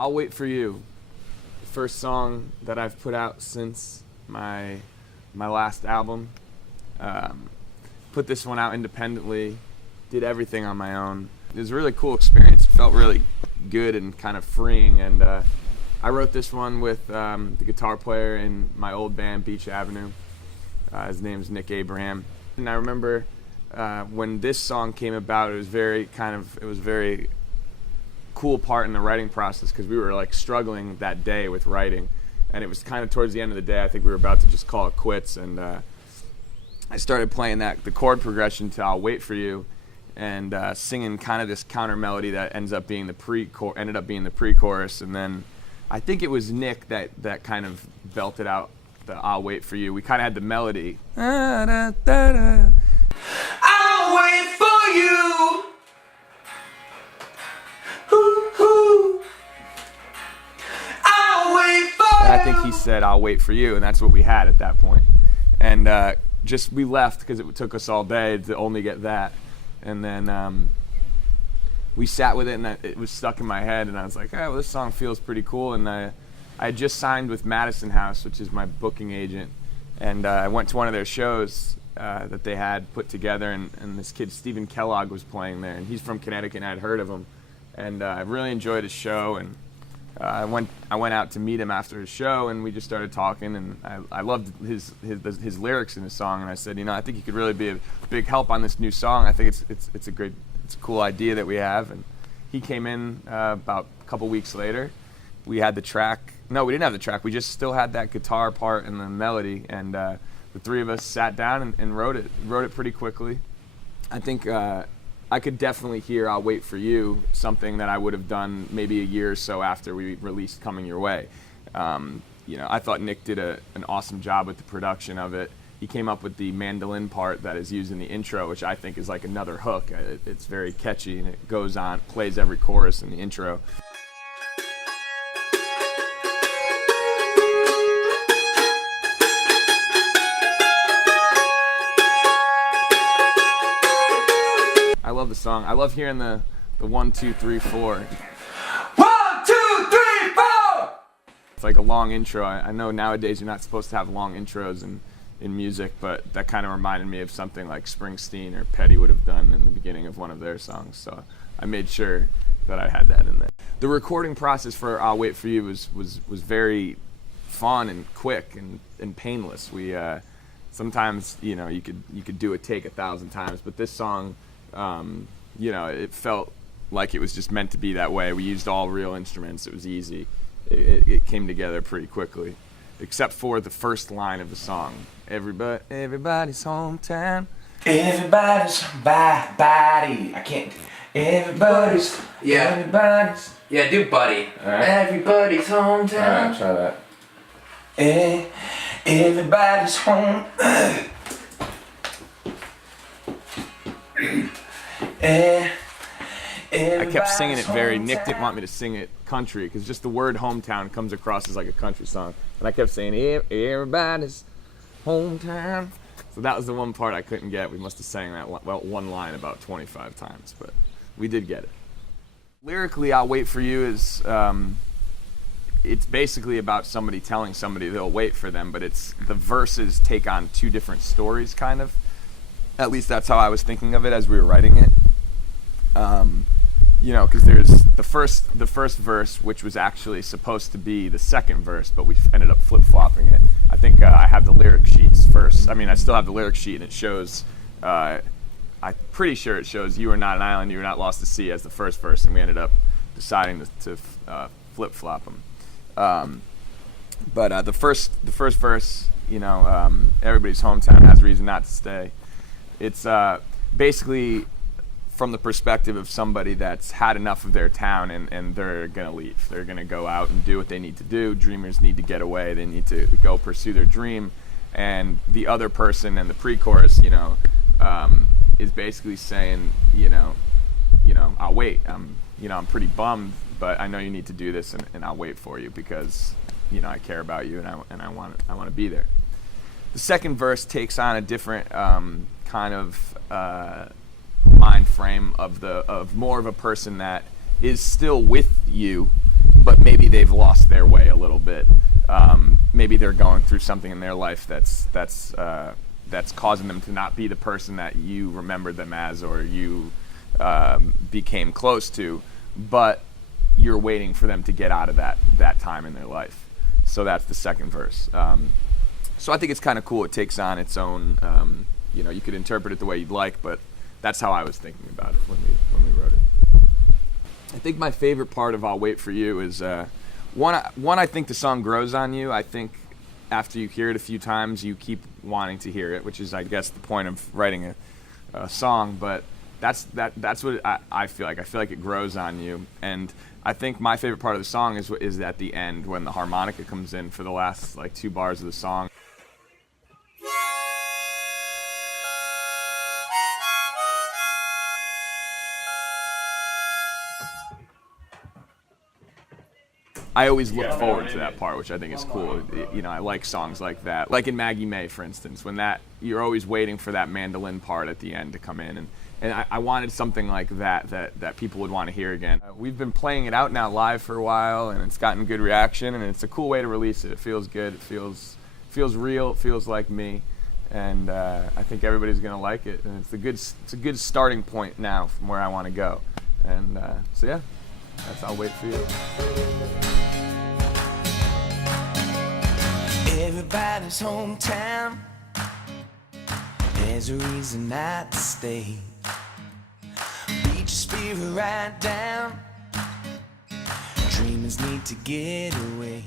I'll Wait for You. First song that I've put out since my last album. Put this one out independently, did everything on my own. It was a really cool experience. It felt really good and kind of freeing. And I wrote this one with the guitar player in my old band, Beach Avenue. His name's Nick Abraham. And I remember when this song came about, it was very cool part in the writing process because we were like struggling that day with writing, and it was kind of towards the end of the day. I think we were about to just call it quits, and I started playing the chord progression to "I'll Wait for You," and singing kind of this counter melody that ended up being the pre-chorus, and then I think it was Nick that kind of belted out the "I'll Wait for You." We kind of had the melody. I'll wait for you. And I think he said, "I'll wait for you," and that's what we had at that point. And we left because it took us all day to only get that. And then we sat with it, and it was stuck in my head. And I was like, "Oh, well, this song feels pretty cool." And I had just signed with Madison House, which is my booking agent, and I went to one of their shows that they had put together, and this kid Stephen Kellogg was playing there, and he's from Connecticut, and I'd heard of him, and I really enjoyed his show, and I went out to meet him after his show, and we just started talking, and I loved his lyrics in his song, and I said, I think he could really be a big help on this new song. I think it's a cool idea that we have. And he came in about a couple weeks later. We had the track. No, we didn't have the track. We just still had that guitar part and the melody, and the three of us sat down and wrote it pretty quickly. I think I could definitely hear "I'll Wait for You," something that I would have done maybe a year or so after we released Coming Your Way. I thought Nick did an awesome job with the production of it. He came up with the mandolin part that is used in the intro, which I think is like another hook. It's very catchy, and it goes on, plays every chorus in the intro. I love the song. I love hearing the 1, 2, 3, 4. 1, 2, 3, 4! It's like a long intro. I know nowadays you're not supposed to have long intros in music, but that kind of reminded me of something like Springsteen or Petty would have done in the beginning of one of their songs. So I made sure that I had that in there. The recording process for "I'll Wait for You" was very fun and quick and painless. We sometimes you could do a take 1,000 times, but this song, it felt like it was just meant to be that way. We used all real instruments. It was easy. It came together pretty quickly, except for the first line of the song. Everybody's hometown. Everybody's body. I can't. Everybody's. Yeah, do buddy. Right. Everybody's hometown. Alright, try that. Everybody's home. I kept singing it Nick didn't want me to sing it country because just the word hometown comes across as like a country song. And I kept saying, everybody's hometown. So that was the one part I couldn't get. We must have sang that one line about 25 times, but we did get it. Lyrically, "I'll Wait for You" is, it's basically about somebody telling somebody they'll wait for them, but the verses take on two different stories, kind of. At least that's how I was thinking of it as we were writing it. Because there's the first verse, which was actually supposed to be the second verse, but we ended up flip-flopping it. I think I have the lyric sheets first. I mean, I still have the lyric sheet, and it shows, I'm pretty sure it shows "You are not an island, you are not lost to sea" as the first verse, and we ended up deciding to flip-flop them. But the first verse, everybody's hometown has reason not to stay. It's basically from the perspective of somebody that's had enough of their town and they're going to leave. They're going to go out and do what they need to do. Dreamers need to get away. They need to go pursue their dream. And the other person in the pre-chorus, is basically saying, I'll wait. I'm pretty bummed, but I know you need to do this, and I'll wait for you because, I care about you and I want to be there. The second verse takes on a different kind of mind frame of more of a person that is still with you, but maybe they've lost their way a little bit. Maybe they're going through something in their life that's causing them to not be the person that you remembered them as, or you became close to, but you're waiting for them to get out of that time in their life. So that's the second verse. So I think it's kind of cool. It takes on its own, you could interpret it the way you'd like, but that's how I was thinking about it when we wrote it. I think my favorite part of I'll Wait For You is, one, I think the song grows on you. I think after you hear it a few times, you keep wanting to hear it, which is, I guess, the point of writing a song, but that's what I feel like. I feel like it grows on you, and I think my favorite part of the song is at the end when the harmonica comes in for the last like 2 bars of the song. I always look forward to that part, which I think is cool. I like songs like that. Like in Maggie May, for instance, when you're always waiting for that mandolin part at the end to come in, and I wanted something like that people would want to hear again. We've been playing it out now live for a while, and it's gotten good reaction, and it's a cool way to release it. It feels good. It feels real. It feels like me, and I think everybody's gonna like it. And it's a good starting point now from where I want to go. And so yeah, that's I'll Wait For You. Everybody's hometown, there's a reason not to stay. Beat your spirit right down, dreamers need to get away.